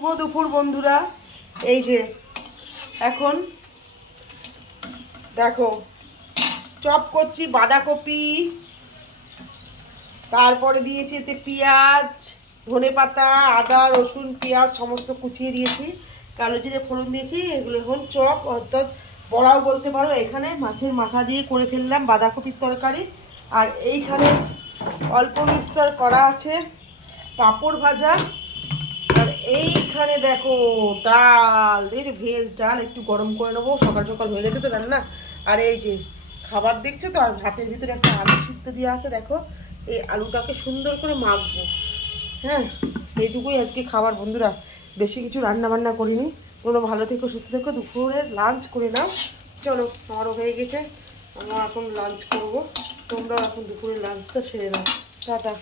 শুভ দুপুর বন্ধুরা। এই যে এখন দেখো চপ করছি বাঁধাকপি, তারপরে দিয়েছি এতে পেঁয়াজ, ধনেপাতা, আদা, রসুন, পেঁয়াজ সমস্ত কুচিয়ে দিয়েছি, কালো জিরে ফোড়ন দিয়েছি। এগুলো এখন চপ অর্থাৎ বড়াও বলতে পারো। এখানে মাছের মাথা দিয়ে করে ফেললাম বাঁধাকপির তরকারি। আর এইখানে অল্প বিস্তর করা আছে পাঁপড় ভাজা। আর এইখানে দেখো ডাল, এই যে ভেজ ডাল একটু গরম করে নেবো, সকাল সকাল হয়ে গেছে তো রান্না। আর এই যে খাবার দেখছো তো, আর ভাতের ভিতরে একটা আলু সিদ্ধ দেওয়া আছে দেখো। এই আলুটাকে সুন্দর করে মাখবো। হ্যাঁ, এইটুকুই আজকে খাবার বন্ধুরা, বেশি কিছু রান্না বান্না করিনি। তোমরা ভালো থেকো, সুস্থ থেকো, দুপুরের লাঞ্চ করে নাও। চলো, আমারও হয়ে গেছে, আমরা এখন লাঞ্চ করবো। তোমরাও এখন দুপুরের লাঞ্চটা সেরে নাও। টাটা।